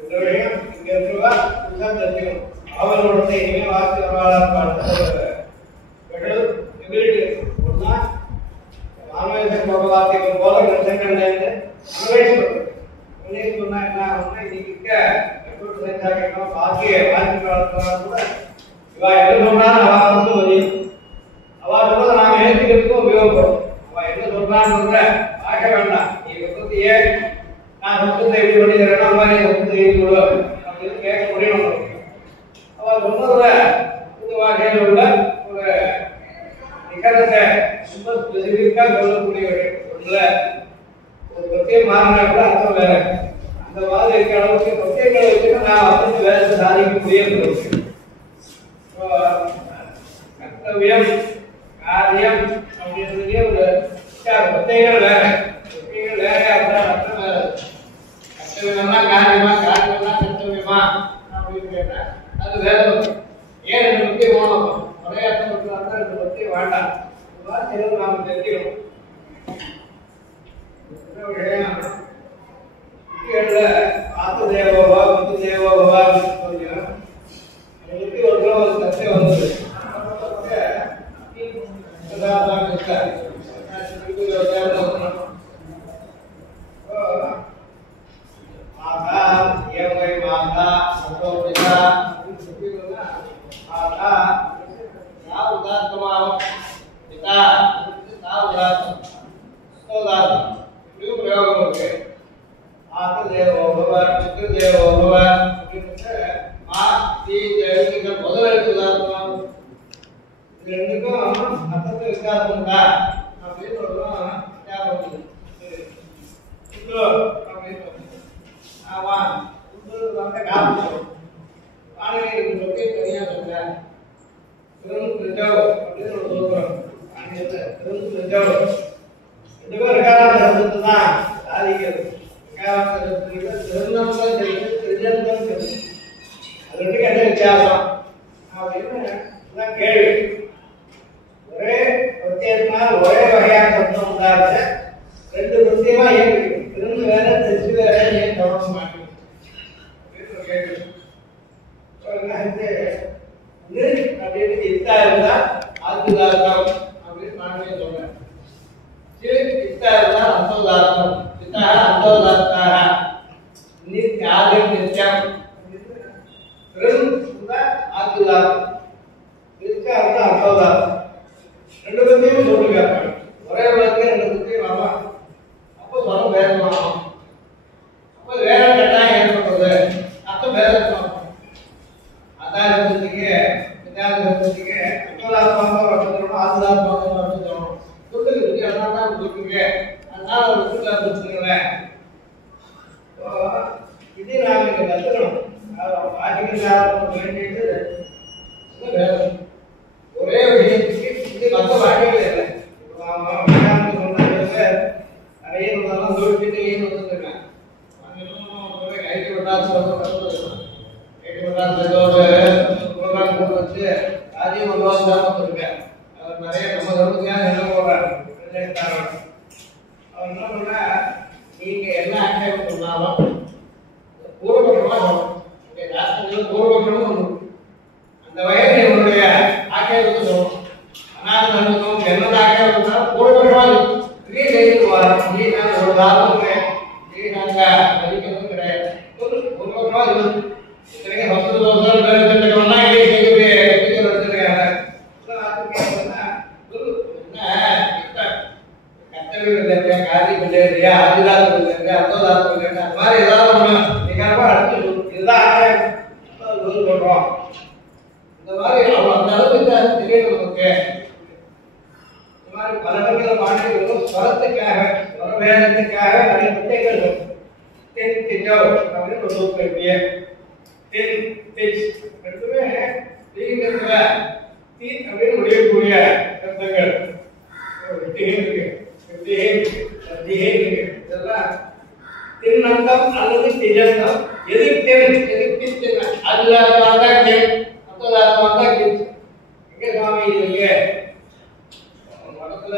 இந்த விஷயம் இங்க இருக்கிறவா புதுசா தெரிஞ்சுக்கணும். அவர்களோட இனிமே வாசிக்கிறவாளா ஒன்னா ராமேஸ்வரம் பகவாத்தியம் போல விஷயங்கள் அன்வேஷம் சொன்னா என்ன ஆகும்னா இன்னைக்கு பாக்கிய வாசிக்கிறவாளர் கூட இவா என்ன சொன்னாலும் அவ வந்து வரையும் அவ சொல்றதை நாங்க ஏற்றுக்கிறதுக்கும் உபயோகப்படும். அவ என்ன சொல்றான்னு பார்க்க வேண்டாம். நீ சொல்றதையே நான் சப்தத்தை எப்படி பண்ணிக்கிறேன்னா மாதிரி சப்தத்தை எழுதி விடுவேன் அப்படின்னு கேட்க முடியும். அவ சொன்னதுல புது வாக்கையில் உள்ள ஒரு நிகரத்தை ரொம்ப ஸ்பெசிஃபிக்கா சொல்லக்கூடிய ஒன்றுல ஒரு பிரத்யேக மாறினா கூட அர்த்தம் வேற. அந்த மாதிரி இருக்கிற அளவுக்கு பிரத்யேகங்களை வச்சுட்டு நான் வந்து வேலை சாதிக்க முடியாது. கர்த்தவியம் காரியம் அப்படின்றதுலயே ஒரு பிரத்யேகம் வேற. பிரத்யேகம் வேற அப்படின்னா அர்த்தம் வேற. கர்த்தவியம்னா காரியமா காரியம்னா கர்த்தவியமா அப்படின்னு கேட்டா அது வேற. ஏன் ரெண்டு முக்கியமான ஒரே அர்த்தம் கொடுத்தா ரெண்டு பத்தியம் வேண்டாம். வார்த்தைகள் நாம தெரிஞ்சுக்கணும். ஆத்து தேவோவா முத்து தேவோவா எனக்கு ஒரு சத்தை வந்தது. மாதா ஏவை மாதா சத்தோபிதா மாதா ಯಾವ ಉದಾತ್ತಮಾವ ಪಿತಾ ಯಾವ ಉದಾತ್ತಮ ಸೋದಾತ್ತಮ ಇವು ಪ್ರಯೋಗಗಳಿಗೆ ಮಾತ ದೇವೋ ಭವ ಪಿತೃ ದೇವೋ ಭವ மா தி தேவதிக முதல் உதாத்தமா இது ரெண்டுக்கும் அர்த்தத்தை வித்தியாசம் உண்டா அப்படின்னு சொல்றோம். ஞாபகம் இப்போ அப்படின்னு ஆமா வந்து காரணம் ஆணையை பற்றி தனியா சொல்றேன். அப்படின்னு ஒரு சொல்றோம். ரெண்டு பேரும் ரெக்கார்டான சப்தத்தை தான் சாதிக்கிறது. திருநம்பம் அது ரெண்டுக்கு என்ன வித்தியாசம் அப்படின்னு கேள்வி. ஒரே பிரத்யேகமா ஒரே வகையான சப்தம் உண்டாச்சு. ரெண்டு பிரத்யேகமா ஏன் இருந்து வேற தெரிஞ்சு வேற ஏன் கவனம் மாட்டேன் கேள்வி. அப்படின்னு இத்தா இருந்தா ஆத்துதார்த்தம் அப்படின்னு நான் சொல்றேன். இத்தா இருந்தா அந்தோதார்த்தம் இத்தா அந்தோதார்த்தா நித்தியம் நித்தியம் ஆத்துதார்த்தம் இதுக்கு அர்த்தம் அந்தோதார்த்தம். ரெண்டு பத்தியும் சொல்லுங்க. ஒரே வார்த்தை ரெண்டு பத்தியும் ஆமா. அப்போ சொல்ல வேதம் ஆகும். அப்போ வேதம் கட்டாயம் ஏற்படுறது அர்த்தம் வேதம் ஆதாரத்துக்கு வித்யாசத்துக்கு அந்தோதார்த்தமாக வச்சுக்கணும் ஆத்துதார்த்தமாக வச்சுக்கணும். சொல்லுங்க அதனால சொல்லுங்க அதனால ஒரு சுற்றுலா வச்சுக்கங்களேன். இது நாம இங்க கத்துக்கணும். வேண்டியது ஒரே விஷயத்துக்கு இது மற்ற வாக்கியங்கள் இல்லை. நிறைய சொல்லிட்டு ஏன் வந்துருக்கேன் ஐடி விட்டாச்சு ப்ரோக்ராம் போட்டு வச்சு ராஜீவ் உருவாக்கம் இருக்கேன். அவர் நிறைய நம்ம தருவதுக்காக என்ன போடுறாரு. அவர் என்ன பண்ண நீங்க என்ன ஆக்டிவ் சொன்னாலும் பூர்வபட்சமா சொல்லணும். பூர்வபட்சமும் அந்த வயதில் என்னுடைய ஆக்கியத்தை சொல்லணும். அனாதம் என்னோட ஆக்கியா பூர்வபட்சமா ஒரு தாரம் நாங்க மதிக்கிறது கிடையாது. பூர்வபட்சமா திருநந்தம் அல்லது திஜந்தம் எதிர்த்தேன் எதிர்ப்பித்தேன் அதுல எங்க சுவாமி இருக்கு மடத்துல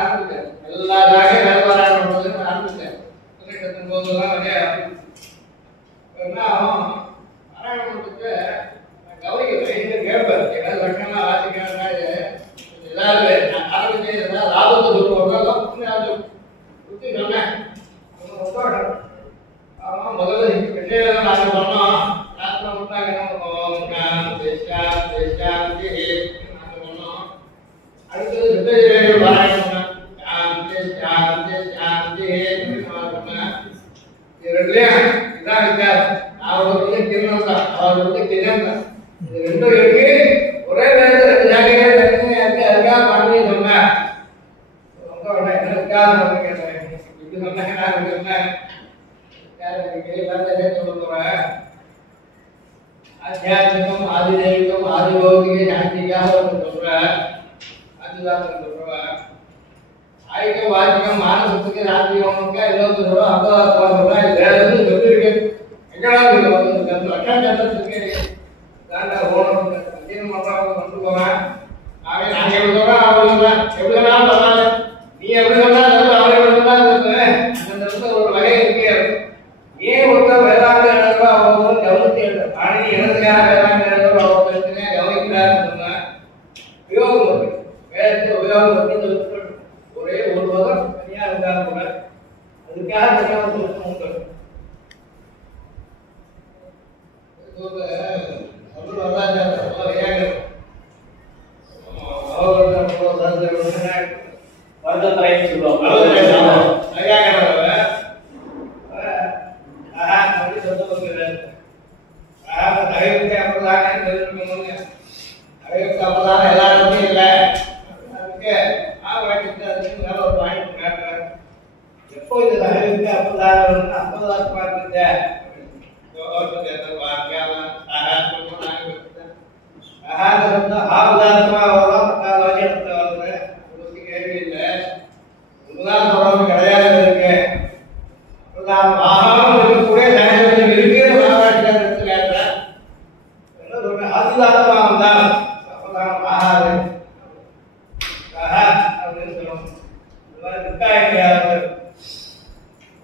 ஆரம்பிச்சேன் எல்லா ஜாகையும் வேலை ஆரம்பிச்சேன். எடுக்கும் போதெல்லாம் நிறைய என்ன ஆகும், நாராயணத்துக்கு கவனிக்க கேட்பேன் ஏதாவது லட்சணம் ஆசிக்காங்க ஏதாவது நான் ஆரம்பிச்சு ஏதாவது லாபத்தை சொல்லுவாங்க சுற்றி சொன்னேன். ஆமாம், முதல்ல விஷயம் நாங்கள் சொன்னோம் சாஸ்திரம் விட்டாங்க என்ன பண்ணுவோம், நாங்கள் சொன்னோம். அடுத்தது சித்தஜீவிகள் பாராயணம் சாந்தி சாந்தி சாந்தி சொன்னேன். இது ரெண்டுலையும் இதான் வித்தியாசம். அவர்களுடைய கிரணம் தான், அவர்களுடைய கிரணம் தான். இது ரெண்டும் இருக்கு. ஒரே நேரத்தில் ரெண்டு ஜாக்கைகள் அதுக்காக பண்ணி சொன்னேன். என்ன வித்தியாசம் கேட்டேன். இப்படி சொன்னேன் நான் சொன்னேன் சொல்ல போறேன். ஆத்தியாத்மிகம் ஆதிதெய்வம் ஆதிபௌதிக சாந்திக்காக சொல்றேன். அதுதான் சொல்றேன். ஆயுதம் வாக்கியம் மானசத்துக்கு சாந்திகம்க்கா எல்லாம் சொல்றோம். அப்பா சொல்றேன். இது வேற எதுவும் சொல்லிருக்கு எங்கடா லட்சம் சந்தத்துக்கு தாண்டா ஓணும் அத்தியனம் பண்றவங்க கொண்டு போவேன். நாங்க எப்படி சொல்றோம் அவங்க எப்படி வேணாலும் சொன்னாங்க. நீ எப்படி சொன்னாலும் அவங்க எப்படி சொன்னாலும் அந்த ஒரு வகை இருக்கு. ஏன் ஒருத்தர் வேதாந்த எழுதுறோ அவங்க கவனித்து எழுதுற பாணி எழுதுக்காக வேதாந்த எழுதுறோ அவங்க பிரச்சனையா கவனிக்கிறாருன்னு சொன்னா உபயோகம் இருக்கு. வேதத்தை உபயோகம் இருக்கு. ஒரே ஒரு மதம் தனியா இருந்தாலும் கூட அதுக்காக தனியாக உண்டு. வருடத்திரைன்னு சொல்லுவாங்க. எல்லாருமே இல்லை எப்போ இந்த தகவலுக்கு அப்பதாரம் அப்பதாரமா இருந்துச்சு கிடையாது இருக்கு. கூட இருக்கு ஆதிதாரமாக தான் அப்பதாரம் ஆகாது அப்படின்னு சொல்லணும்.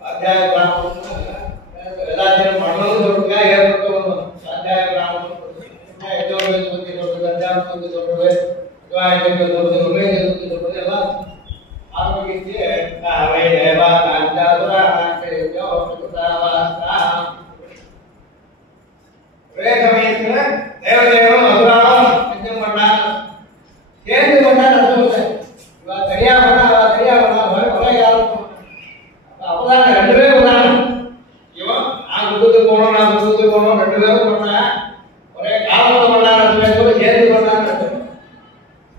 அத்தியாய பிராமணம் வேதாத்தியம் பண்ணணும் சொல்றதுக்கா ஏற்பட்டு வந்தோம். அத்தியாய பிராமணம் பத்தி சொல்றது அத்தியாயம் பத்தி சொல்றது சொல்றது உண்மையை சொல்றது எல்லாம் ஆரம்பிச்சு அவை தேவா ஒரே சமயத்துல தேவதேவம் மதுராவும் நிச்சயம் பண்ணாங்க. சேர்ந்து பண்ணா நடக்கும். இவ சரியா பண்ணா அவ சரியா பண்ணா ஒரே காலம். அப்பதான் ரெண்டு பேரும் பண்ணாங்க. இவன் நான் குடும்பத்துக்கு போனோம் நான் குடும்பத்துக்கு போனோம் ரெண்டு பேரும் பண்ணேன். ஒரே காலத்துல பண்ணாங்க. ரெண்டு பேரும் சேர்ந்து பண்ணாங்க.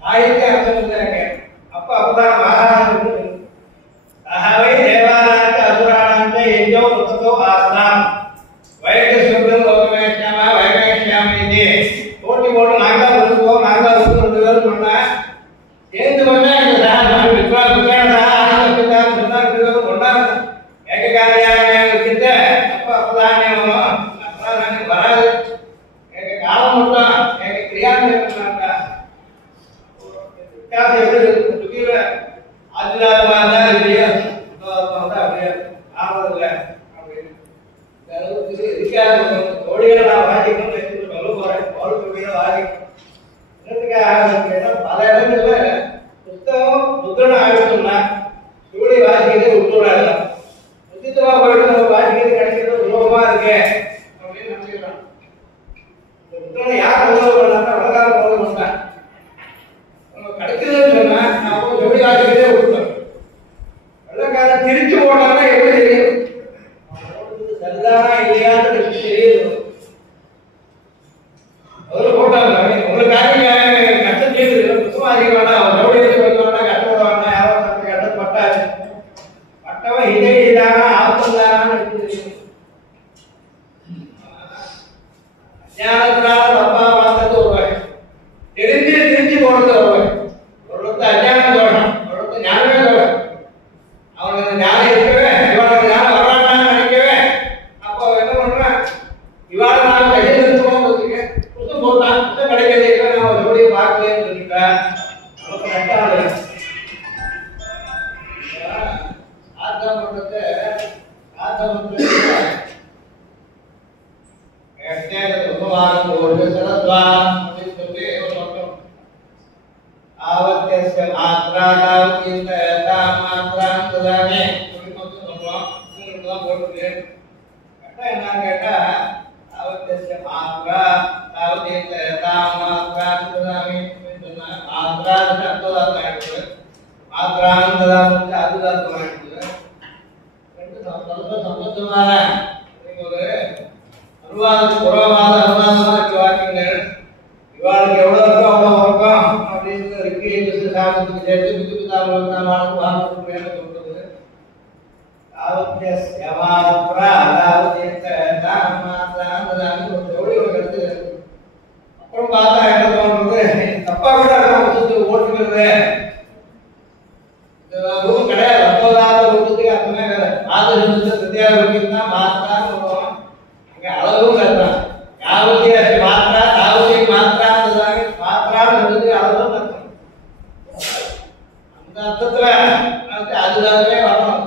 ஆயிரத்தி அர்த்தம் அப்ப அப்பதான் மகாராஜ அகவை தேவானாந்த அசுரானாந்த எஞ்சோ முத்தோ ஆஸ்தாம் வைகஸ்வரம் லோகமேஷ்யாம வைகேஷ்யாமி போட்டி போட்டு நாங்க விரும்புவோம் நாங்க ரெண்டு பேரும் பண்ணேன். சேர்ந்து பண்ணா ஏககாரியாக அப்ப அப்பதான் வராது. ஏக காலம் மட்டும் ஏக கிரியாங்க வித்தியாசம் எப்படி இருக்கு. ஆதிராதமா தான் இல்லையா அப்படியே ஆவதில்லை அப்படின்னு இருக்காது. கோடிகளை நான் வாசிக்கணும்னு சொல்ல போறேன். கோடிகளை வாசிக்கணும் பல இடங்கள்ல புத்தகம் புத்தகம் ஆகிட்டோம்னா சூழி வாசிக்கிறது விட்டுறாங்க. புத்தித்தமா போயிட்டு நம்ம வாசிக்கிறது கிடைக்கிறது சுலபமா இருக்கு அப்படின்னு நினைச்சுக்கலாம். இந்த புத்தகம் யார் உதவு பண்ணாங்க வழக்காக போக மாட்டாங்க. நம்ம கிடைச்சதுன்னு சொன்னா நான் போய் சூழி வாசிக்கிறதே விட்டுட்டோம். வெள்ளக்காரன் திரிச்சு போட்டாங்கன்னா எப்படி தெரியும் சரிதானா இல்லையான்னு தெரியுது. அவரு போட்டாங்க உங்களுக்காக கஷ்டம் செய்யுது புத்தகம் அதிக வேண்டாம். அவர் ரவுடியை சொல்ல வேண்டாம் கஷ்டப்பட வேண்டாம். யாரோ கஷ்டப்பட்டாரு பட்டவன் இதே இதானா ஆத்மதானான்னு தெரியும். அஞ்ஞானத்தினால தப்பா பார்த்தது ஒரு வகை, தெரிஞ்சு போனது ஒரு வகை. ஒரு அஞ்ஞானம் தோஷம், ஒரு ஞானமே தோஷம். அவனுக்கு ஞானம் இருக்கவே தானே மொத்தம் சொல்றோம் உங்களுக்கு தான் போட்டுருக்கு. கரெக்டா என்னன்னு கேட்டா அவத்திய மாத்ரா அவத்திய தாமாத்ரா சுதாமி சொன்னா மாத்ரான்னு அர்த்ததார்த்தம் ஆயிடுச்சு. மாத்ரான்னு அதுதார்த்தம் ஆயிடுச்சு. ரெண்டு சம்பந்தமான ஒரு அனுவாத புறவாத அனுவாதமா இருக்க வாக்கியங்கள் இவாளுக்கு எவ்வளவு இருக்கோ அவ்வளவு இருக்கும் அப்படின்னு இருக்கு. எங்களுக்கு சாமத்துக்கு சேர்த்து புதுப்பு தாமதம் வாங்க வேலை சொல்றது. அவத்திய மாத்ரா அப்புறம் பார்த்தா என்ன தோன்றது, தப்பா கூட ஓட்டுக்கிறது ரூபம் கிடையாது. அப்போதாத ரூபத்துக்கு அர்த்தமே கிடையாது. ஆதிசத்துக்கு வித்தியாசம் தான் மாத்ரான்னு சொல்லுவோம். அங்க அளவும் கருத்தான் யாவத்திய மாத்ரா தாவத்திய மாத்ரான்னு மாத்ரான்னு அளவும் அர்த்தம். அந்த அர்த்தத்துல அதுதானே வரணும்.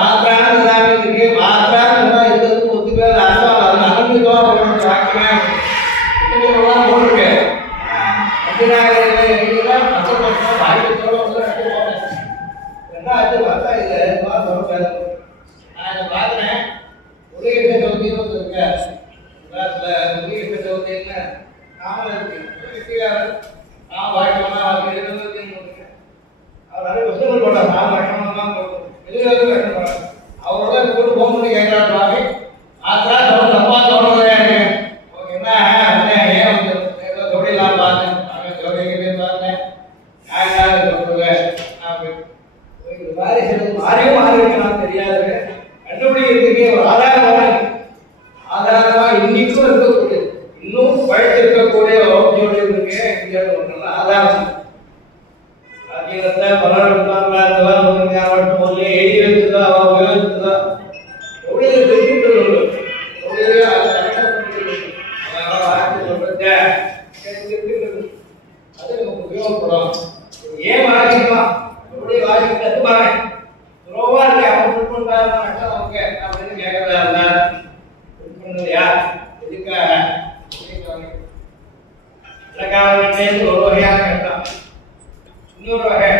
மாத்ரான்னு இருக்கு. மாத்ரான்னு இருக்கிறதுக்கு ஒத்துக்க அர்த்தம் அது அனுபவிக்கும் வாக்கியமே போட்டிருக்கு. ரெண்டாவது பார்த்தா இது நான் பார்க்கிறேன். உலகிட்ட சௌத்தியம் இருக்கு. உலகிட்ட சௌத்தியம்னு நாம இருக்கு. நான் வாக்கியமா அவர் நிறைய புத்தகங்கள் போட்டார். நான் வாக்கியமா தான் போட்டோம். எதுவும் வைக்க போறாங்க. அவரோட கூட்டு போகும்போது கேட்கறாங்க ஆத்ரா தப்பா தோணுது என்ன ஏன் தொழிலாம் பார்த்தேன் அவன் தொழில் பார்த்தேன் நான் சொல்லுவேன் இது மாதிரி சில மாறியும் மாறி இருக்கலாம் தெரியாது. கண்டுபிடிக்கிறதுக்கு ஒரு ஆதாரமா இன்னைக்கும் இருக்கக்கூடிய இன்னும் பழித்திருக்கக்கூடிய இருக்கு. இந்தியாவில் ஒரு நல்ல ஆதாரம் பலர் எழுதி வச்சுதா உபயோகிச்சுதா தொழில் சொல்றது அது நமக்கு உபயோகப்படும். ஏன் வாசிக்கலாம் வாசிக்க கத்துப்பாங்க சுலபமா இருக்கு. அவன் பண்றாரு நமக்கு அப்படின்னு கேட்கறதா இருந்தா இல்லையா எதுக்காக ஒரு வகையான கட்டம். இன்னொரு வகை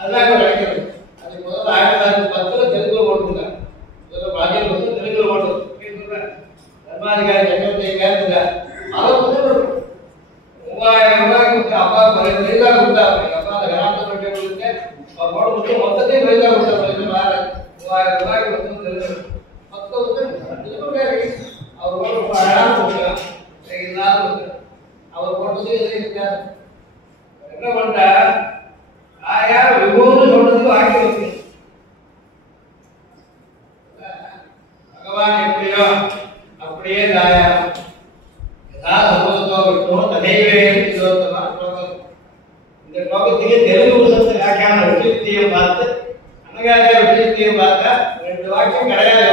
அதுதான் கிடைக்கிறது. அது முதல்ல 1910 தெலுங்குல போட்டுருந்தாங்க. பாஜக தெலுங்குல போட்டது தர்மாதிகாரி சக்கரத்தை கேட்டுங்க. அதை 3000 ரூபாய்க்கு அப்பா பரிசா கொடுத்தாரு. அப்பா அந்த கிராமத்தை கொடுத்து போட்டு மொத்தத்தையும் பரிசா கொடுத்தாரு. 3000 ரூபாய்க்கு மொத்தம் தெரிஞ்சு அவர் போட்டு ரொம்ப அழகாக போட்டுக்கலாம். அவர் போட்டது என்ன பண்றார் யார் விபோன்னு சொல்றதுக்கு வாக்கி வச்சு பகவான் எப்படியோ அப்படியே தாயாரம் இந்த ஸ்லோகத்துக்கு தெலுங்கு புத்தகத்தை வியாக்கியான விஷயத்தையும் பார்த்து அனகாரிய விஷயத்தையும் பார்த்தா 2 வாக்கியம் கிடையாது.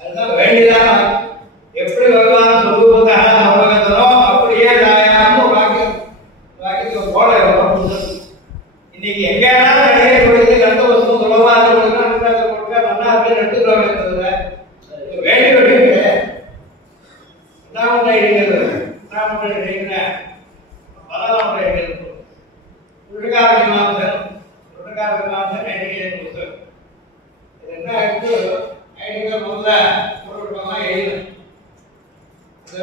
அதுதான் வேண்டியதான எப்படி பகவான் சொல்லுவதோ அப்படியே தாயாரம் ஒரு வாக்கியத்துக்கு போட இன்னைக்கு எங்க கிடைக்கக்கூடிய கந்த வசூல் சுலபமா கொடுக்க பண்ணா அப்படின்னு எடுத்துக்கிறோம்.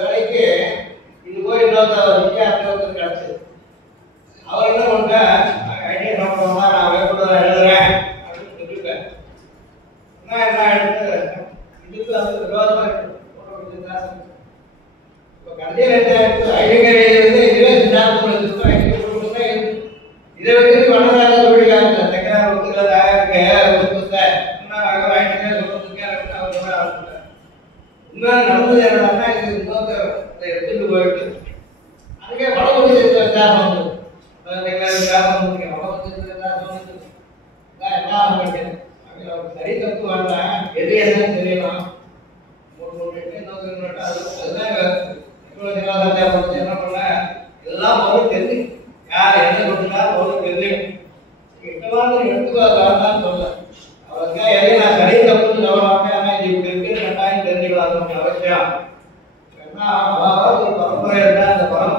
வேண்டிய இது போய் கிடைச்சது. அவர் என்ன பண்ற ஐடியா சாப்பிடுவோமா நான் வேப்பதான் எழுதுறேன் அப்படின்னு சொல்லிட்டேன். என்ன எடுத்து இதுக்கு அது விரோதமா இருக்கு. கடைசியில் ஐடியா இதுவே சித்தாந்தம் இதை வச்சு பண்ணதாக சொல்லிக்காங்க. செகண்ட் ஒத்துக்கிறதா இருக்கு இன்னும் நடந்தது என்னன்னா இது இன்னொரு எடுத்துட்டு போயிட்டு அதுக்கே வடமொழி வித்தியாசம் வந்து சரி தப்பு வேண்டாம் எது என்னன்னு தெரியலாம். என்ன பண்ண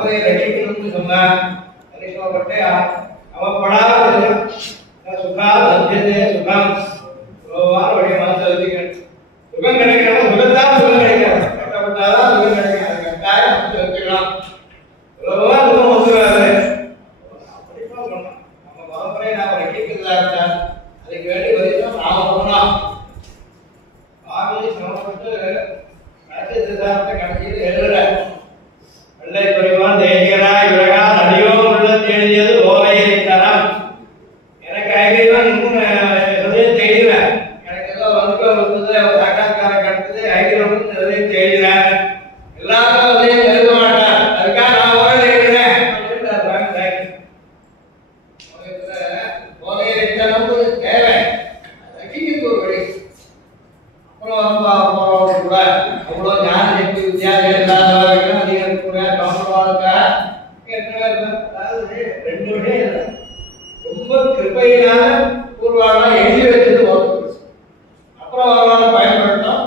பரம்பரையை ரட்சிக்கணும்னு சொன்னா பரிசுப்பட்டு அவன் படாத சுகா சத்தியதே சுகம் சுகமான வழியை மனசை வச்சுக்கணும். சுகம் கிடைக்கணும், சுகத்தான் சுகம் கிடைக்காது, கஷ்டப்பட்டாதான் சுகம் கிடைக்கும். அது கட்டாயம் மனசை வச்சுக்கலாம். சுலபமா சுகம் வந்துடாது. அப்படிப்பா பண்ணணும். நம்ம பரம்பரையை நாம ரட்சிக்கிறதா இருந்தா அதுக்கு வேண்டிய வரைக்கும் நாம போனோம். ஆவியை சமப்பட்டு கடைசி சித்தாந்த கடைசியில் எழுதுற வெள்ளை குறைவான் தேசிகராய் விலகா நடிகோ உள்ள தேடியது ஓலையை தரம். எனக்கு ஐகியம் இன்னும் எதையும் தேடினேன். எனக்கு ஏதோ வந்தது சாக்காக்கார கட்டுது ஐகியம் எதையும் தேடினேன். எல்லாருக்கும் அதையும் எழுத மாட்டேன். அதுக்காக நான் ஓலை தேடினேன் ஓலையை தரம் தேவை. ரட்சிக்கிறது ஒரு வழி. அப்புறம் கூட அவ்வளோ ஞான சக்தி வித்தியாசம் இல்லாதவர்கள் அதிகம் கூட அதாவது 2 விஷயம் ரொம்ப கிருப்பையினால பூர்வாக எழுதி வச்சது போதும். அப்புறம் அவரால் பயன்படுத்தோம்.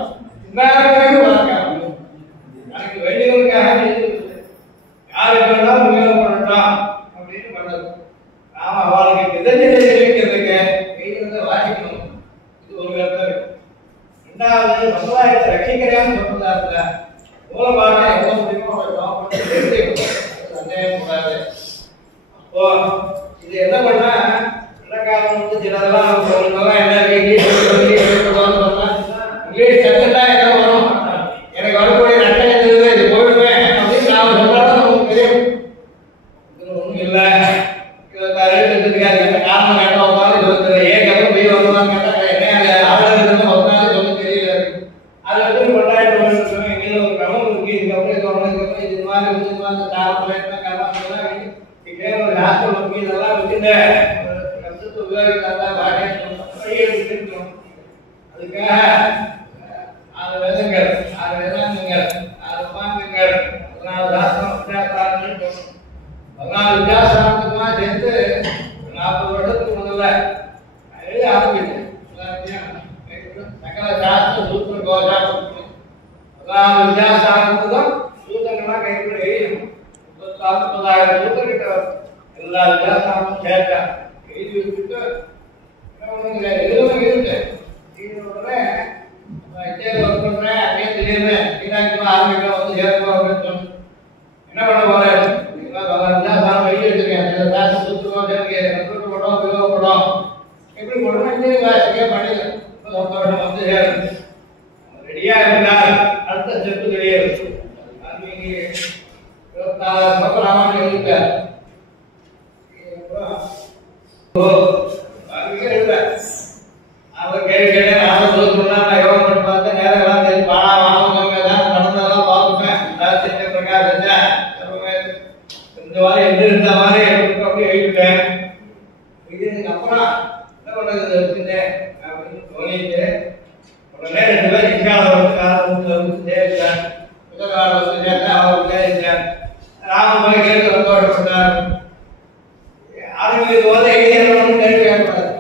எனக்கு வெளியூருக்காக யாருக்கு வேணாலும் உபயோகப்படட்டும் அப்படின்னு பண்ணது. நாம அவளுக்கு விதஞ்சனை தெரிவிக்கிறதுக்கு எழுதி வாசிக்கணும். இது ஒரு கருத்து. ரெண்டாவது சமுதாயத்தை ரட்சிக்கிறான்னு சொன்னதா மூலமாக எவ்வளவு முடியுமோ சந்தேகம் கூடாது. அப்போ இது என்ன பண்ணா இலக்காரம் சிலதெல்லாம் என்ன இங்கிலீஷ் கற்றுட்டா என்ன வரும், எனக்கு வரக்கூடிய நட்டம் இது போயிடுவேன் அப்படின்னு நான் சொன்னாலும் நமக்கு தெரியும். இது ஒன்றும் இல்லை. 26 எடுத்துக்காரு காரணம் கேட்ட உட்காந்து சொல்லுறது ஏன் கதை போய் வருவான்னு கேட்டா என்ன ஆளுநர் உட்காந்து சொல்ல தெரியல. அதை வந்து கொண்டாயிரம் எங்களுக்கு ஒரு கிரமம் இருக்கு. இதுக்கப்புறம் சொன்னதுக்கப்புறம் இது மாதிரி காரணம் காரணம் இதே ஒரு ராஷ்டிரம் இருக்கு. இதெல்லாம் வச்சு இந்த கருத்து உபயோகிக்காத வாடகை அதுக்காக 6 வேதங்கள் 6 வேதாந்தங்கள் 6 உபாங்கங்கள் 14 சாஸ்திரம் வித்தியாசாரங்கள் சொல்லணும். 14 வித்தியாசாரத்துக்குமா சேர்த்து 40 வருடத்துக்கு முதல்ல எழுத ஆரம்பிச்சேன். சகல சாஸ்திர சூத்திர கோஷா 14 வித்தியாசாரத்துக்கும் சூத்திரங்கள்லாம் கைக்குள்ள எழுதணும். 30,000 சூத்திரக்கிட்ட எல்லா வித்தியாசாரமும் சேர்த்தா எழுதி வச்சுட்டு எழுதணும் இருக்கு. உடனே ஒர்க் பண்றேன் அப்படியே திடீர்னு ஆரம்பிக்க வந்து சேர்ப்போம் அப்படின்னு சொன்னேன். என்ன பண்ண போறேன் வித்தியாசாரம் எழுதி வச்சிருக்கேன். சாஸ்திர சூத்திரம் கம்ப்யூட்டர் போட்டோம் உபயோகப்படும் எப்படி உடனே வாசிக்க பண்ணல. சந்தோஷம் வந்து சேரும். ரெடியா இருந்தால் அடுத்த ஸ்டெப்பு கிடையாது. 24 ராமாயணம் எழுதிட்டார். அவர் கேள்வி நான் சொல்லுன்னா நான் யோகம் பண்ணி பார்த்தேன். நேரம் எல்லாம் தெரியும். பானா வாங்க நடந்ததெல்லாம் பார்த்துட்டேன். பிரகாஷ் இந்த மாதிரி எந்த இருந்த மாதிரி அப்படியே எழுதிட்டேன். இதுக்கு அப்புறம் என்ன பண்ணது வச்சுட்டேன் அப்படின்னு தோணிட்டு உடனே 2 பேர் இஷ்டாவில் சேர்த்தேன். முதல் வந்து சேர்த்தேன். அவர் சேர்த்தேன். ராமன் போய் கேட்டு சந்தோஷப்பட்டார். ஆரம்பிக்கிறது போது எழுதியவன் கேள்வி கேட்கக்கூடாது.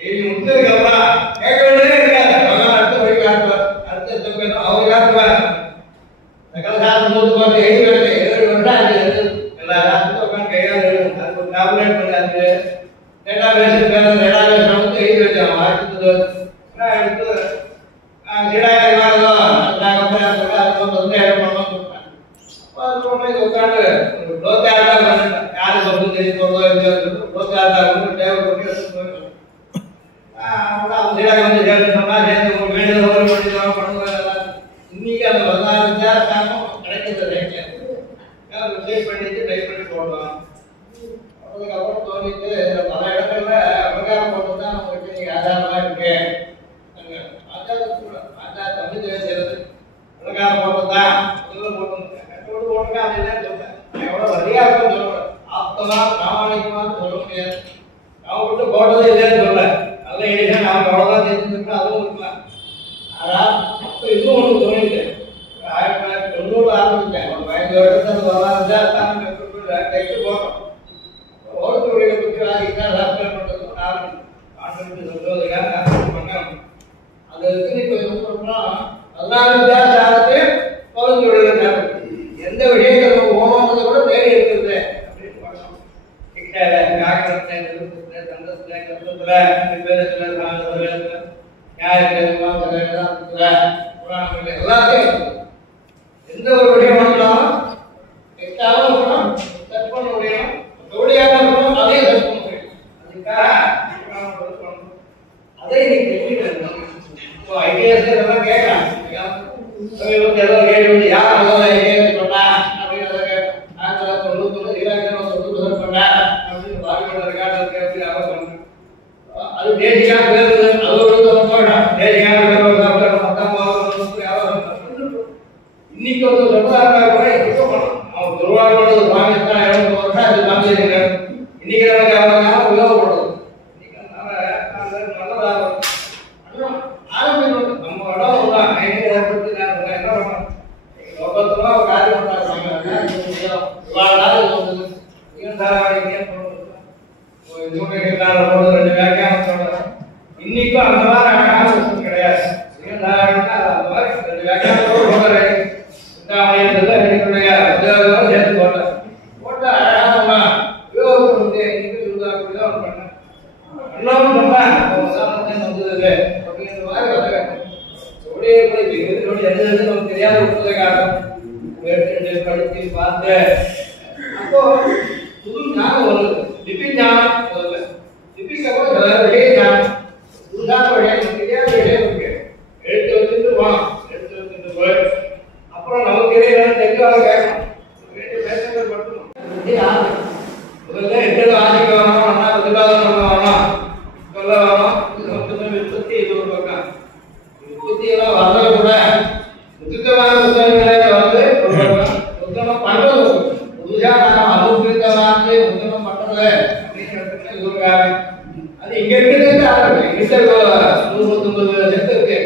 எழுதி முடிச்சதுக்கு அப்புறம் கேட்க வேண்டியதே இருக்காது. அடுத்த வழி காட்டுவார். அடுத்த ஸ்டெப் அவர் காட்டுவார். சகல சாஸ்திரம் போது போட்டு எழுதி வேண்டிய 7 வருஷம் அது எல்லா சாஸ்திரத்தை உட்காந்து கையால் எழுதும். அது ஒரு டேப்லெட் பண்ணாது. டேட்டாபேஸ் டேட்டாபேஸ் வந்து எழுதி வச்சான். அடுத்தது எடுத்து சீடாக வந்து இடம் பண்ணணும் சொல்றேன். உட்காந்து ஒரு புரோத்தாரா யாரு சொல்லு தெரியும் புரோத்தாரா டேபிள் பண்ணி எடுத்து சீடாக வந்து சேர்ந்து சொன்னா சேர்ந்து உங்களுக்கு வேண்டியது பண்ணுவாங்க. இன்னைக்கு அந்த 14 வித்தியாசம் கிடைக்கிறது டைப் பண்ணிட்டு டைப் பண்ணி போடலாம். அதுக்கப்புறம் தோணிட்டு பல இடங்கள்ல பிரகாரம் போட்டு தான் நம்மளுக்கு நீங்க ஆதாரமா இருக்கு. தமிழ் தெரிஞ்சது பிரகாரம் போட்டதுதான் போட்டுருக்கேன். அப்படின்னு சொல்றேன். எவ்வளவு வரியா இருக்குன்னு சொல்றேன். ஆப்தமா பிராமணிகமானு சொல்ல முடியாது. அவங்க மட்டும் போட்டதே இல்லைன்னு சொல்ல நல்ல எடிஷன் அவங்க அவ்வளவுதான் தெரிஞ்சுருக்கா அதுவும் இருக்கலாம். ஆனா அப்ப இன்னும் ஒண்ணு தோணிட்டு 1990 ஆரம்பிச்சேன். ஒரு 15 வருஷத்துக்கு போட்டோம். ஓரத்துடைய சொல்வதற்காக பண்ணோம். அது இப்ப என்ன சொல்றோம் 14 வித்தியாசாரத்தையும் எந்த விஷயங்கள் ஓமம் எல்லாத்தையும் எந்த ஒரு விஷயம் எட்டாவது இருக்கணும், செட் பண்ண முடியும், ஜோடியாக இருக்கணும், அதையும் செட் பண்ண முடியும். அதுக்காக அதை நீங்க தெரிஞ்சுக்கணும். இப்போ ஐடியாஸ் இதெல்லாம் கேட்கலாம். ஏதோ கேள்வி யார் அதோட ஐடியாஸ் பண்ணா அப்படின்னு அதை கேட்பேன். 1990 20 பண்ணா அப்படின்னு பாதிப்பட்ட ரெக்கார்டு எப்படி யாரும் சொன்னேன். அது தேசிக்கான பேர் அது ஒரு போயிடும். தேசிக்கான பேர் இன்னைக்கு ஒரு சொல்லாங்க கூட இப்போ பண்ணலாம். அவன் துருவாடுறது பாகிஸ்தான் இடம் போகிறா அது காமிச்சிருக்க. இன்னைக்கு நமக்கு அவங்க உபயோகப்படுறது. இன்னைக்கு நல்லதாக ஆரம்பிக்கணும். நம்ம இடம் தான் ஏற்படுத்தி நான் என்ன பண்ணணும் லோகத்துலாம் ஒரு காரியம் பண்ணுறாங்க. இவ்வளோ நாள் வந்து இன்னைக்கும் அந்த மாதிரி அழகான விஷயம் கிடையாது. அந்த மாதிரி 2 வியாக்கியானத்தோடு போடுறேன். சேர்த்து போட்டேன். போட்டு அழகான உபயோகப்படுத்தி பண்ணேன். இன்னொன்று சொன்னேன் வந்தது அப்படிங்கிற மாதிரி வர நமக்கு தெரியாத விட்டதை காட்டும் படித்து பார்த்து அப்போ புது ஞானம் வருது. லிபி ஞானம் வருது. லிபிக்கு அப்புறம் வெளியே ஞானம் புதுசான வழியாக தெரியாத விஷயம் இருக்கு. எழுத்து வந்துட்டு போனோம். எழுத்து வந்துட்டு போய் அப்புறம் நமக்கு எதாவது தெளிவாக கேட்கணும். பேசுறது மட்டும் முதல்ல எட்டு ஆதிக்க வேணும், அண்ணா பிரதிபாதனம் வேணும், சொல்ல வேணும். விற்பத்தி இது ஒரு பக்கம். விற்பத்தி எல்லாம் வரல கூட உத்திரமான புத்தகங்களை வந்து புத்தகம் பண்றது புதுசா நான் அனுபவித்தவாந்து புத்தகம் பண்றது அப்படின்னு சொல்றாங்க. அது இங்க இருக்கிறது ஆரம்பி இங்கிட்ட 199 செட்டு இருக்கு.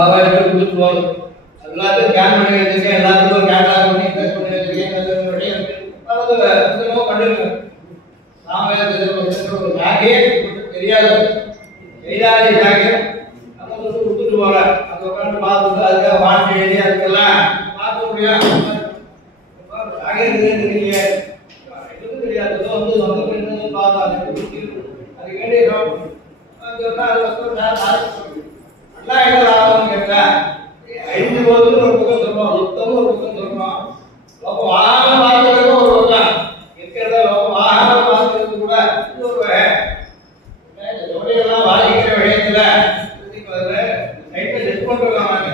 ஆவாயிரம் கொடுத்துட்டு போகுது. எல்லாத்தையும் ஸ்கேன் பண்ணி வச்சிருக்கேன். எல்லாத்துக்கும் கேட்டலாக் பண்ணி டெஸ்ட் பண்ணி வச்சிருக்கேன். பண்ணிருக்கேன். நாம ஒரு ஜாக்கே தெரியாது. எய்தாரி ஜாக்கே நம்ம கொடுத்துட்டு போறேன். அது உட்காந்து பார்த்துட்டு அதுக்காக வாங்கி எழுதி அதுக்கெல்லாம் பார்க்க முடியும். ஜாக்கே தெரியலையே தெரியாது. வந்து பார்த்தா அது வேண்டிய நல்லா என்ன லாபம் கேட்டேன். 5 போது ஒரு பக்கம் சொல்றோம், யுத்தமும் ஒரு பக்கம் சொல்றோம். வாகனம் பார்க்கறது ஒரு பக்கம் இருக்கிறத வாகனம் பார்க்கறது கூட இது ஒரு வகை. ஜோடியெல்லாம் வாதிக்கிற விஷயத்துல சைட்ல செட் பண்றாங்க.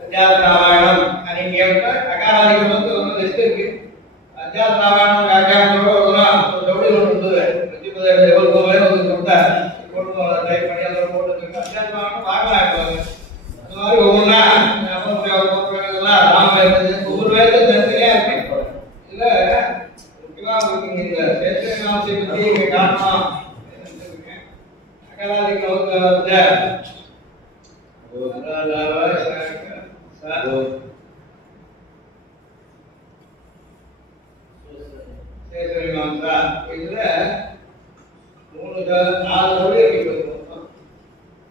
அத்தியாத்ம ராமாயணம் நீங்க அகாராதிகள் வந்து ஒரு லிஸ்ட் இருக்கு. அத்தியாத்ம ராமாயணம் வியாக்கியானத்தோட ஒரு ஜோடி ஒன்று இருந்தது. 25 ஒரு கொடுத்தார். போட்டு டைப் பண்ணி அதை போட்டு அத்தியாத்ம ராமாயணம் பார்க்கலாம். அந்த மாதிரி ஒவ்வொன்றா ராம ஒவ்வொரு வேலையும் தனித்தனியா இருக்கு. இதுல முக்கியமா உங்களுக்கு இந்த சேத்திரநாமத்தை பத்தி இங்க காரணம் அகாராதிகள் வந்து இதுல 4 ஜோடி இருக்கு.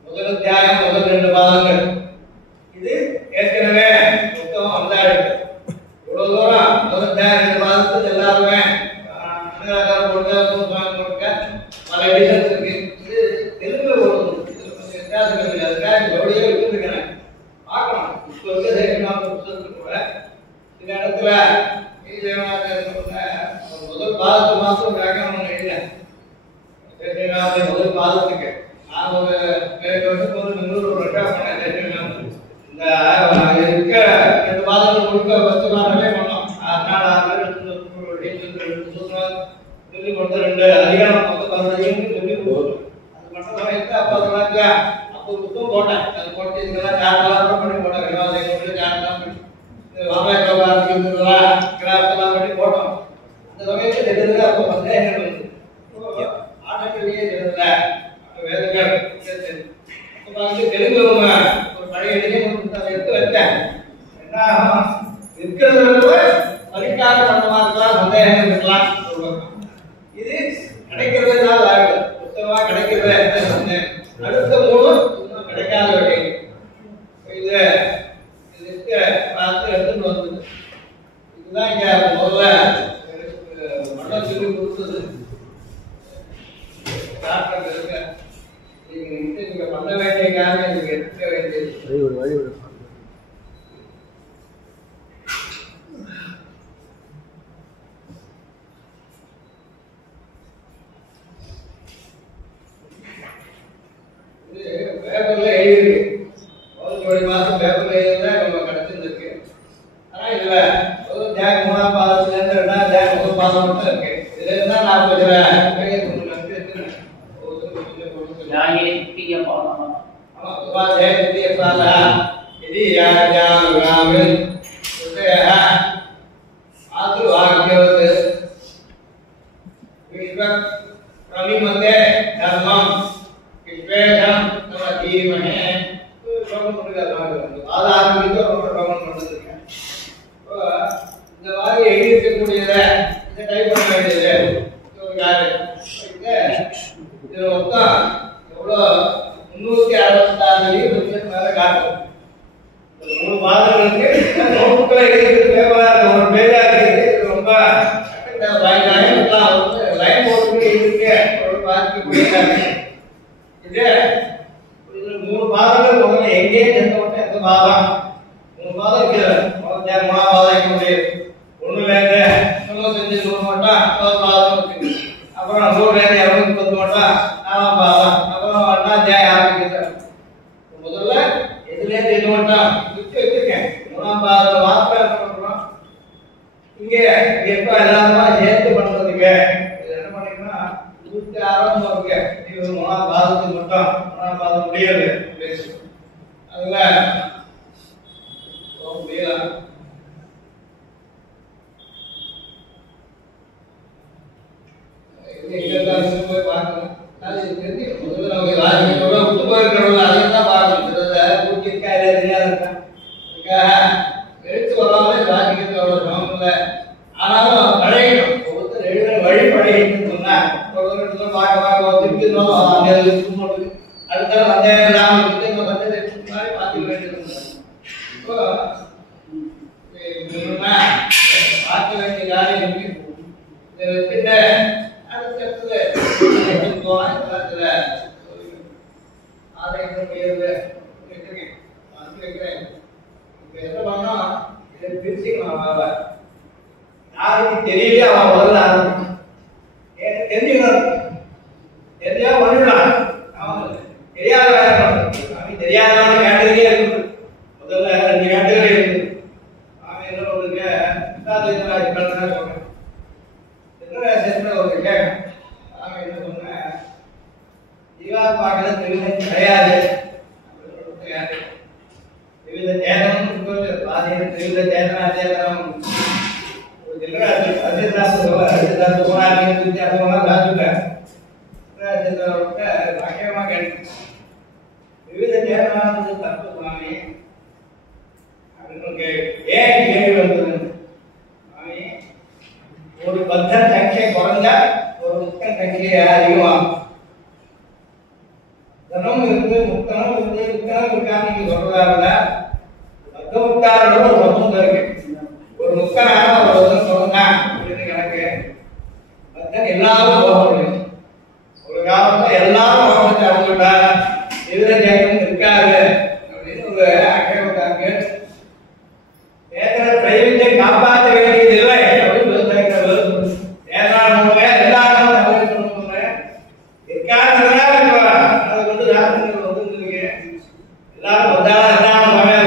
முதல் அத்தியாயம் முதல் 2 பாதங்கள் இது ஏற்கனவே புத்தகம் வந்தாரு. இவ்வளவு தூரம் முதல் அத்தியாயம் 2 பாதத்துக்கு எல்லாருமே பல எடிஷன்ஸ் இருக்கு. இது தெலுங்குல போடணும். வித்தியாசம் இல்லை. அதுக்காக ஜோடியே வச்சிருக்கிறேன். பார்க்கணும். இப்போ இருக்க சேகரநாத புத்தகத்துக்கு கூட சில இடத்துல முதல் பாதத்துக்கு மாத்திரம் வியாக்கியானம் எழுதின சேகரநாத முதல் பாதத்துக்கு நான் ஒரு 2 வருஷத்துக்கு ஒரு ரெக்கார்ட் பண்ணேன். சேகரநாத இந்த இருக்க 2 பாதங்கள் முழுக்க 10 பாதமே பண்ணோம். சொல்லி கொடுத்த 2 அதிகாரம் மொத்தம் 10 அதிகாரம் சொல்லி கொடுத்தோம். அது மட்டும் வைத்து அப்போ புத்தகம் போட்டேன். அது போட்டு இதெல்லாம் சார்ட்லாம் பண்ணி போட்டேன். சார்ட்லாம் கிராஃப்ட்லாம் பண்ணி போட்டோம். அந்த வகையில் தெரிஞ்சது அப்போ சந்தேகங்கள் வந்து ஆட்டோக்கே தெரிஞ்சல வேதங்கள் அப்போ தெலுங்கு ஒரு பழைய இடையே எடுத்து வச்சேன். என்ன இருக்கிறது பலிக்காக பண்ணமா இருக்கலாம், சந்தேகங்கள் இருக்கலாம். இது கிடைக்கிறதுனால புத்தகமா கிடைக்கிறது. அடுத்த 3 கிடைக்காத வகைகள் இது பார்த்து எடுத்துட்டு வந்தது. இதுதான் இங்க முதல்ல மன்னர் சொல்லி கொடுத்தது. டாக்டர் இருக்கு. நீங்க பண்ண வேண்டிய காரியம் நீங்க எடுக்க வேண்டியது ஒரு வழி ஒரு பேப்பர்ல எழுதிருக்கு. ஒரு மாசம் பேப்பர்ல எழுதினா நம்ம கிடைச்சிருக்கு. ஆனா இதுல ஒரு ஜாக் மூணாம் பாதத்துல இருந்து ரெண்டாம் ஜாக் முதல் பாதம் மட்டும் இருக்கு. இதுல இருந்தா நான் கொஞ்சம் கையை கொஞ்சம் நம்பி எடுத்துக்கிறேன். இந்த மாதிரி எழுதிக்கக்கூடியத இதை டைப் பண்ண வேண்டியது இது மொத்தம் எவ்வளோ 366 மேல காட்டும். மூணு பாதங்களுக்கு நோட்டுகளை எழுதிட்டு பேப்பரா இருக்கு, ஒரு பேஜா இருக்கு. ரொம்ப லைன் போட்டு எழுதிட்டு ஒரு பார்க்கக்கூடியதா இருக்கு. இது மூணு பாதங்கள் முதல்ல எங்கேயும் எந்த பாதம் மூணு பாதம் இருக்கிறது. மூணாம் பாதம் இருக்க முடியாது. ஒண்ணுல இருந்து 95 மட்டும் பாதம் இருக்கு. அப்புறம் 100ல இருந்து 230 மட்டும் நாலாம் பாதம். அப்புறம் அண்ணாத்தியாயம் ஆரம்பிக்குது. முதல்ல எதுல இருந்து இது மட்டும் வச்சிருக்கேன். மூணாம் பாதம் மாத்திரம் பண்றோம். இங்க எப்ப எல்லாரும் சேர்த்து பண்றதுக்கு என்ன பண்ணீங்கன்னா 160 இருக்கு. இது மூணாம் பாதத்துக்கு மட்டும் மூணாம் பாதம் முடியாது. அதுல முடியல. போய் பார்க்கணும். அது தெரிஞ்சு முதல்ல அவங்க ராஜ்யத்தோட விட்டு போயிருக்கிறவங்க அதைத்தான் பார்க்கணும். கூட்டி இருக்கா இல்லை தெரியாது எழுத்து வராம ராஜ்யத்துக்கு அவ்வளோ சமம் இல்லை. ஆனாலும் பழகிடும். ஒருத்தர் எழுதுற வழி பழகிட்டு சொன்னா ஒருத்தர் பார்க்க திருப்பினோம் அடுத்த அந்த ராமத்துக்கு இந்த பஞ்சத்தை மாதிரி பார்த்துக்க வேண்டியது. இப்போ பார்க்க வேண்டிய காரியம் இருக்கு. இதை வச்சுட்டு அடுத்தடுத்தது ஆதாயம் உயர்வு வைக்கிறேன். என்ன பண்ணா இதை பிரிச்சுக்கலாம். யாருக்கு தெரியல அவன் முதல்ல ஆரம்பிக்கும். எனக்கு தெரிஞ்சுக்கணும். தெரிஞ்சா பண்ணிடலாம். தெரியாத வேலை அவன் தெரியாதவன கேட்டகரியே இருக்கு. முதல்ல 2 கேட்டகரி இருக்கு. அவன் என்ன பண்ணுங்க சொல்றேன் ஒரு கேட்க அவன் என்ன சொன்ன ஜீவாத்மாக்களை திருவிழம் கிடையாது. திருவிழ சேதனம் திருவிழ சேதனா சேதனம் விவித சேதனானது தப்பு சுவாமி அப்படின்னு ஏன் கேள்வி வந்தது? சுவாமி ஒரு பத்தன் சங்கியை குறைஞ்சா ஒரு முக்கன் சங்கியை அதிகமாகும். தனம் இருந்து முக்கனம் இருந்து முக்கனம் இருக்கான்னு நீங்க சொல்றதா பத்த முக்காரோட ஒரு சம்பந்தம் இருக்கு. ஒரு முக்கனான ஒரு வருஷம் சொல்லுங்க அப்படின்னு எனக்கு பத்தன் எல்லாரும் போக முடியும். ஒரு காலத்துல எல்லாரும் போக அவங்கள்ட்ட எதிர ஜெயம் இருக்காது அப்படின்னு ஒரு ஆக்கிரமித்தாங்க. வேதனை பிரயோஜனத்தை காப்பாற்ற வேண்டியது இல்லை அப்படின்னு எல்லாரும்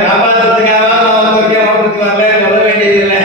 காப்பாற்றுறதுக்காக சொல்ல வேண்டியது இல்லை.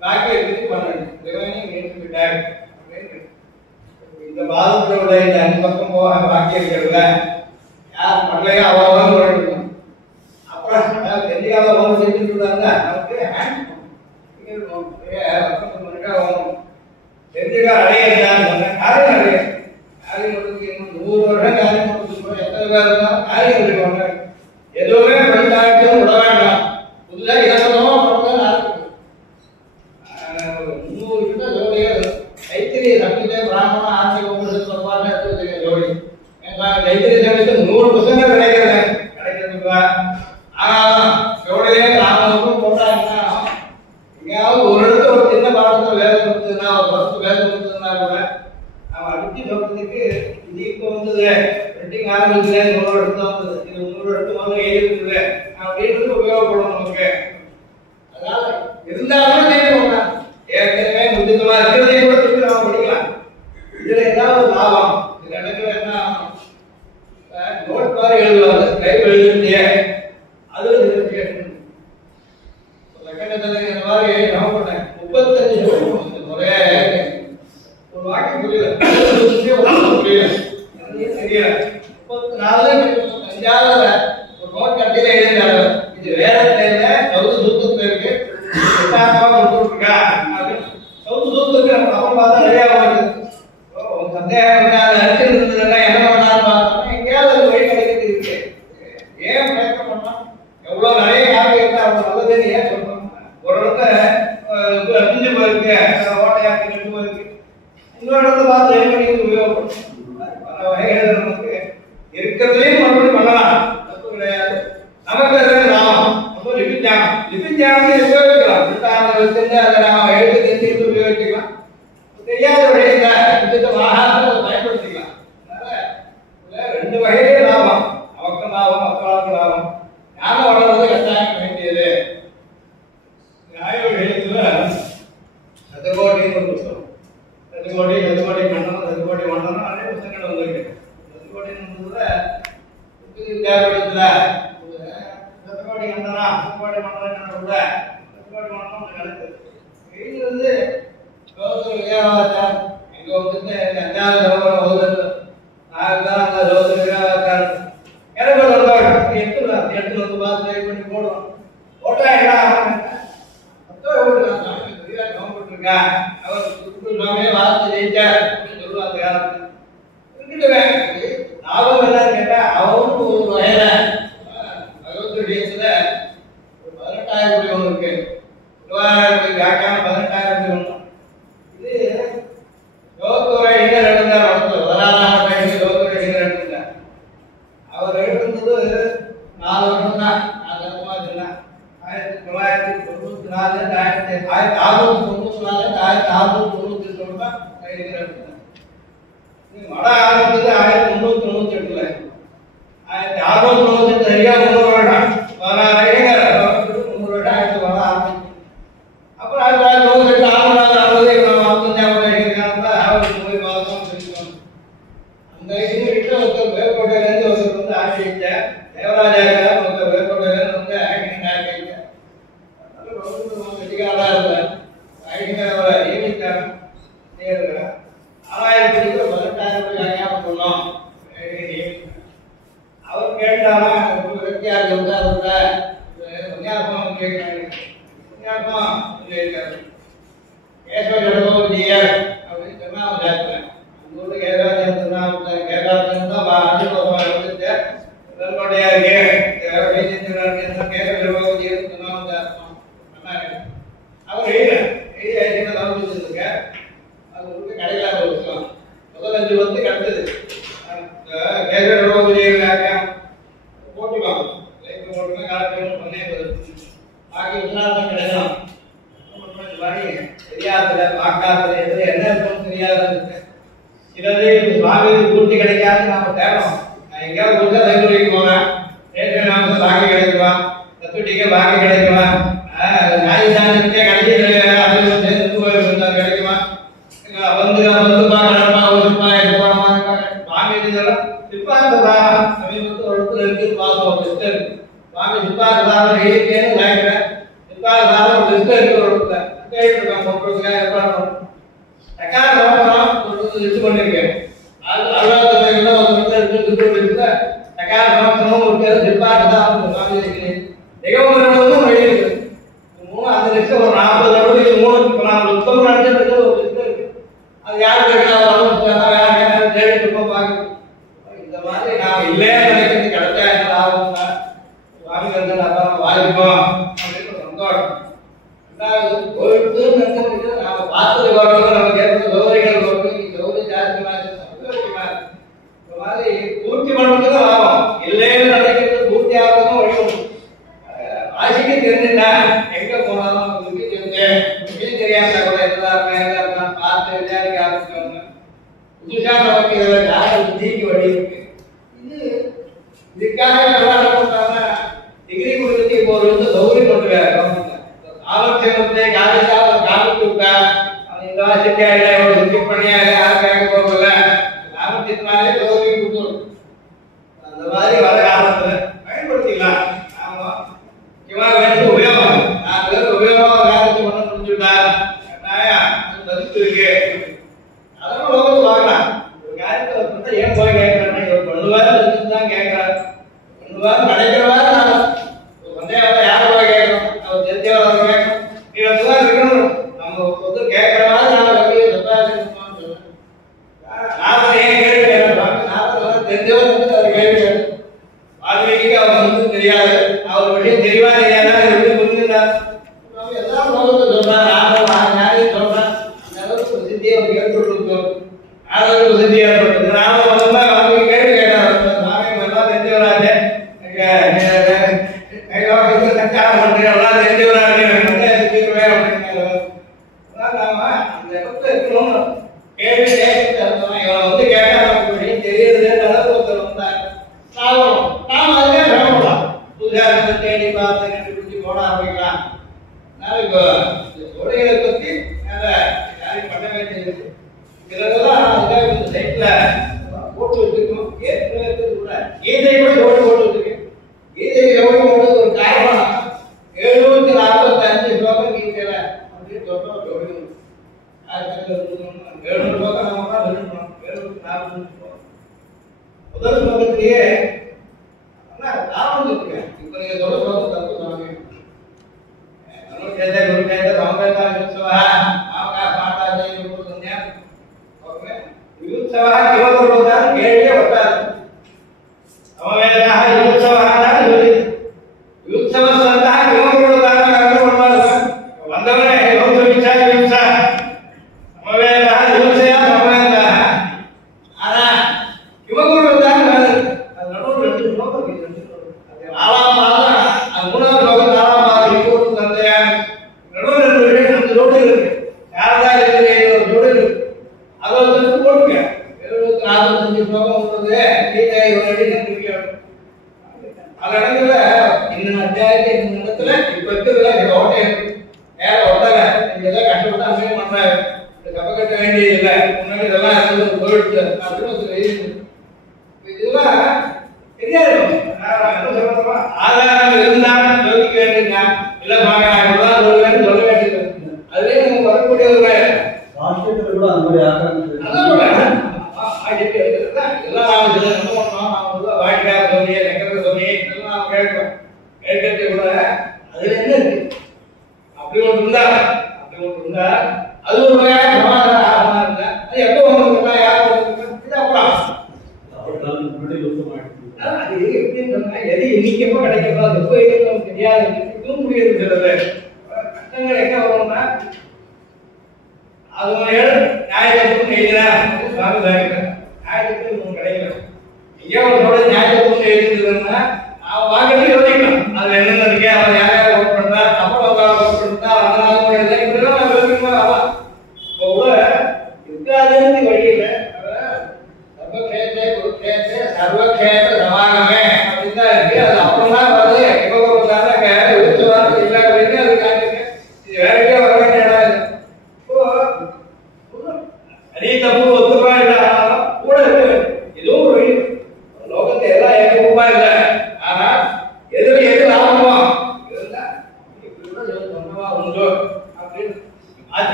பாக்கி எடுத்து 12 ரிமைனிங் விட்டார். இந்த பாதத்தில் உள்ள இந்த 5 பக்கம் போக பாக்கி இருக்கிறதுல யார் பண்ணலையோ அவன் போயிட்டு அப்புறம் தெரியாத ஒன்று செஞ்சுட்டு இருந்தாங்க. நமக்கு தெரிஞ்சுக்கா அடையாதுன்னு சொன்னேன். காரியம் அடையாது. காரியம் பண்ணுறதுக்கு இன்னும் 100 வருடம் காரியம் பண்ணுறதுக்கு எத்தனை பேர் இருந்தாலும் காரியம் பண்ணிடுவாங்க. எதுவுமே படித்தாட்டும் விட வேண்டாம். புதுசாக இலவசமாக பண்ணுறது நடக்குது. 300 கிட்ட ஜோடியே கைத்தறி சமைச்ச பிராமண ஆட்சி உங்களுக்கு சொல்லுவாங்க. ஜோடி கைத்தறி சமைச்சு 100% கிடைக்கிறதுக்கு ஆனால் ஜோடியே கிராமத்துக்கும் போட்டாங்கன்னா எங்கேயாவது ஒரு இடத்துல ஒரு சின்ன பாடத்தில் வேலை கொடுத்ததுன்னா ஒரு வருஷம் வேலை கொடுத்ததுன்னா கூட அவன் அடிச்சு சொல்றதுக்கு இது இப்போ வந்தது ரெட்டிங் ஆரம்பிச்சுல 100 இடத்துல வந்தது. இது 100 இடத்துல வந்து எழுதிருக்குது அப்படின்றது உபயோகப்படும் நமக்கு. அதனால இருந்தாலும் செய்யணும். ஏற்கனவே முக்கியமா இருக்கிறதையும் கூட திருப்பி நம்ம படிக்கலாம். இதுல ஏதாவது லாபம் இந்த இடத்துல என்ன நோட் மாதிரி எழுதுவாங்க. டைப் எழுதிருந்தே அது இந்த மாதிரி நான் பண்ணேன் 35 ஒரே ஒரு வாக்கி புரியல புரியல தெரியல 34 ஒரு நோட் கட்டில எழுதினாங்க. இது வேற ஸ்டைல்ல சவுத்து சூத்துக்கு இருக்கு. கொடுத்துருக்கா சவுத்து சூத்துக்கு அப்புறம் பார்த்தா நிறைய சந்தேகம் அரிசி இருந்ததுன்னா என்ன பண்ணாலும் பார்த்தோம்னா எங்கேயாவது வழி கிடைக்கிறது இருக்கு. ஏன் பிரயத்தனம் பண்ணோம்? எவ்வளவு நிறைய யாரும் இருந்தா அவங்க நல்லதுன்னு ஏன் சொல்றோம்? ஒரு இடத்துல அழிஞ்சு போயிருக்கு, ஓட்டையாக்கி நின்று போயிருக்கு. இன்னொரு இடத்துல பார்த்து ரெடி பண்ணி உபயோகப்படும். பல வகைகள் நமக்கு இருக்கிறதுலையும் மறுபடியும் பண்ணலாம். தப்பு கிடையாது. நமக்கு அது லாபம். அப்போ லிபிஜானம் உபயோகிக்கலாம். வச்சிருந்து அதை நாம் எழுத்து தெரிஞ்சு உபயோகிக்கலாம். தெரியாத வழியில பயன்படுத்திக்கலாம். அதனால 2 வகையிலே லாபம். நமக்கு லாபம், மக்களுக்கு லாபம். ஞானம் வளர்றது கட்டாயம் வேண்டியது. நியாயத்துல சதுகோட்டின்னு ஒரு புத்தகம். சதுகோட்டி மண்டலம், சதுகோட்டி மண்டலம் நிறைய புத்தகங்கள் வந்திருக்கு. சதுகோட்டின்னு தேவைப்படுத்துல சதுகோட்டி கண்டனா சதுகோட்டி மண்டலம் கூட சதுகோட்டி மண்டலம் நடக்குது. இது வந்து விஜயவாச்சாரம் எங்க வந்துட்டு 5வது லோகம் வகுது. நான் தான் அந்த லோக விஜயவாச்சாரம் எனக்கு எடுத்து வந்து பார்த்து ட்ரை பண்ணி போடுவோம். போட்டா என்ன கவர்மெண்ட் அவர் சுற்றுலாமே வார்த்தை ஜெயிச்சார் அப்படின்னு சொல்லுவாங்க. யாருக்கு லாபம் என்னன்னு கேட்டா அவரும் ஒரு வகையில 62 டேஸ்ல ஒரு 18,000 ஒன்று இருக்கு. 20,000 வியாக்கியானம் 18,000 ஒன்று. இது யோகத்துறை இளைஞர் எழுந்தார். 16ஆம் வயசு யோகத்துறை இளைஞர் எழுந்தார். அவர் எழுதுனது 4 வருஷம் தான். நான் தப்பமா சொன்னேன். 1994 1694 வட ஆரம்பிச்சது 1398. 1698 சரியா 3 வருடம் 16 3 வருடம் ஆயிரத்தி வர ஆரம்பிச்சு. அப்புறம் 1998 போய் பார்த்தோம். அந்த வேர்கோட்டையிலேருந்து ஒருத்தர் வந்து ஆட்சி வச்சார். தேவராஜாச்சார் ஒருத்தர் வேர்கோட்டையிலேருந்து வந்து ஆக்டிங் ஆட்சி வச்சார். வெற்றிகாரா இருந்தார். ஆக்டிங்கார நியமித்தார். 6000 18,000 வியாக்கியானம் பண்ணோம். அவர் கேட்டாரா வெற்றியார் இருந்தார். விஞ்ஞாபனம் கேட்கிறாரு. விஞ்ஞாபனம் கேசவ ஜடகோபதியர் அப்படின்னு சொன்னா அவங்க சேர்க்கிறேன். அந்த ஊருக்கு கேசவாச்சாரத்தை தான் அனுபவம் வந்துட்டு வெல்கோட்டையா இருக்கு கேசவ ஜடகோபதியர் சொன்னா அவர் எழுதி கவனிச்சிருக்க. அது உங்களுக்கு கிடைக்காத ஒரு விஷயம். முதல் 5 வந்து கிடைச்சது. கேசவ ஜடகோபதியர் போட்டுக்கலாம். போட்டுனா கரெக்டாக பண்ணே பாக்கி விசாரணை கிடைக்கலாம். தெரியாதுல பார்க்காத என்ன இருக்கும் தெரியாத சிலது சுவாமி பூர்த்தி கிடைக்காது. நாம தேடும். நான் எங்கேயாவது கொடுத்தா லைப்ரரிக்கு போவேன். ரேஷன் ஆஃபீஸ் பாக்கி கிடைக்குமா, தத்துட்டிக்கே பாக்கி கிடைக்குமா, ஞாயிற்றாண்டே கடைசி கிடைக்குமா, வந்து பார்க்கணுமா ஒரு ரூபாய் போனமா சுவாமி சிப்பாந்தா சமீபத்தில் ஒரு இடத்துல இருக்கு. பார்ப்போம் லிஸ்ட் இருக்கு. சுவாமி சிப்பாந்தாவை எழுதிக்கேன்னு நினைக்கிறேன். சிப்பாந்தாவை லிஸ்ட் இருக்கு. ஒரு இடத்துல போட்டுருக்காங்க. சக்கார சமஸ்தானம் ஒரு வச்சு பண்ணிருக்கேன். அலுவலகத்துல சக்கார சமஸ்தானம் ஒரு சிற்பாட்டதான் சுவாமி இருக்கிறேன். திகம்பரம் வழி இருக்கு. அந்த லிஸ்ட் ஒரு 40 தடவை 3 உத்தம நினைச்சது ஒரு லிஸ்ட் இருக்கு. அது யாரு கேட்கலாம் தேடி பார்க்க. இந்த மாதிரி நாம இல்லையா நினைக்கிறது கிடைச்சா என்ன ஆகும் சுவாமி வந்து நம்ம வாய்ப்போம் அப்படின்னு சந்தோஷம். கோயிலுக்கு நாம பார்த்தது வரணும், நம்ம கேட்கறது கௌரிகள் வரணும், கௌரி ஜாஸ்தி இந்த மாதிரி பூர்த்தி பண்ணுறதுக்கு தான் ஆகும். இல்லைன்னு நினைக்கிறது பூர்த்தி ஆகிறதுக்கும் வழிபடும். ஆசைக்கு தெரிஞ்சுட்டா எங்க போனாலும் தெரியாம கூட எல்லாம் பார்த்து விசாரிக்க ஆரம்பிச்சவங்க புதுசா நமக்கு இதில் ஜாத புத்திக்கு வழி இருக்கு. இதுக்காக டிகிரி கொடுத்து இப்போ ஒரு வந்து கௌரி பண்ணுறாரு. ஆலோசனை காலத்துக்கா இந்த வாசிக்காரியா சுத்தி பண்ணியா யாருக்காக போகல லாபத்தினாலே கௌரி கொடுத்துரும். அந்த மாதிரி வர காலத்துல பயன்படுத்திக்கலாம். ஆமா இவன் வேணும் உபயோகம் 4 பேர் உபயோகம் காலத்தை பண்ண முடிஞ்சுட்டா மதிப்பு இருக்கு. அதெல்லாம் லோகத்து வாங்கலாம். ஒரு காரியத்தை வந்து ஏன் போய் கேட்கறாங்க, இவர் பண்ணுவாரு தான் கேட்கறாரு. பண்ணுவாரு கிடைக்கிறவாரு சந்தேகம் யாரை போய் கேட்கணும், அவர் தெரிஞ்சவரை கேட்கணும். இதெல்லாம் இருக்கணும். நம்ம வந்து கேட்கறவாரு நாம ஏன் கேள்வி கேட்கறாங்க, தெரிஞ்சவர் வந்து அவர் கேள்வி கேட்கணும். வால்மீகிக்கு அவர் வந்து தெரியாது, அவர் வழியும் தெரியவா தெரியாதா எப்படி புரிஞ்சுட்டார். எல்லாம் லோகத்தை சொல்றாரு, யாரையும் சொல்றார். அந்த அளவுக்கு பிரசித்தியை அவர் கேட்டுருக்கோம். ஆதரவு பிரசித்தி ஏற்பட்டது. நாம வந்து அவங்க கேள்வி கேட்டார், நாமே எல்லாம் தெரிஞ்சவராஜே சச்சாரம் பண்றேன் எல்லாம் தெரிஞ்சவராஜே நாம அந்த இடத்துல இருக்கணும். கேள்வி கேட்கணும். இவன் வந்து கேட்டா நமக்கு வழியும் தெரியுது ஒருத்தர் வந்தார். நாம அதுக்கே சிரமப்படலாம். புதுசாக தேடி பார்த்து கண்டுபிடிச்சி போட ஆரம்பிக்கலாம். இப்போ சோழிகளை பற்றி யாரையும் பண்ண வேண்டியது இதெல்லாம் அதுக்காக இந்த சைட்ல போட்டு வச்சிருக்கோம். ஏற்கனவே கூட கீதை கூட போட்டு வச்சிருக்கேன். கீதை எவ்வளவு போடுறது ஒரு காரணம் 745 ஸ்லோகம் கீதையில அப்படின்னு சொல்றோம். 700 ஸ்லோகம் நம்ம தான் சொல்லணும். 740 ஸ்லோகம் முதல் ஸ்லோகத்திலேயே காரணம் இருக்கு. இப்ப நீங்க சொல்ல ஸ்லோகம் தப்பு சொல்லுங்க.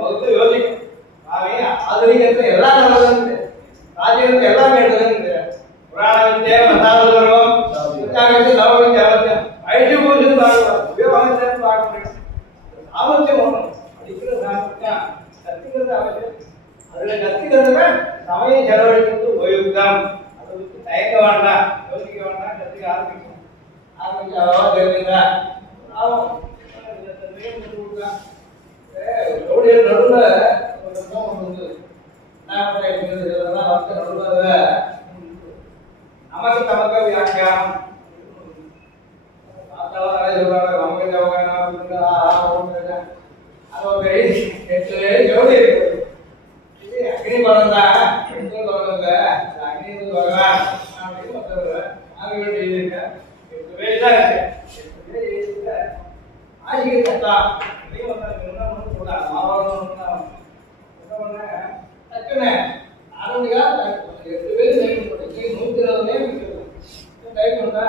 முதல்ல யோசிக்கும். நாமே ஆதரிக்கிறது எல்லாம் நல்லது, ராஜ்யத்தை எல்லாம் கேட்டது. புராணத்தை மசாவது வருவோம், லவகம் ஜலத்தியம் ஐடி பூஜை உபயோகம் பார்க்க முடியும். சாமர்த்தியம் ஒன்றும் படிக்கிற சாமர்த்தியம் கத்துக்கிறது அவசியம். அதுல கத்துக்கிறதுல சமயம் செலவழிக்கிறது உபயோகம். அதை விட்டு தயங்க வேண்டாம், யோசிக்க வேண்டாம், கத்துக்க ஆரம்பிக்கும். ஆரம்பிச்சாவா தெரியுங்களா ஆகும். நடுவில் நமக்கு தமக்கு வியாக்கியானம் சொல்றாங்க. நமக்கு ஜோடி இருக்கு. அக்னி பலம் தான் அக்னி பகவான் அப்படின்னு மற்றவர் அங்கே எழுதியிருக்க 8 பேர் தான் இருக்கு. ஆசிரியர் கட்டா டக்குன்னு 8 பேர் டைப் பண்ணா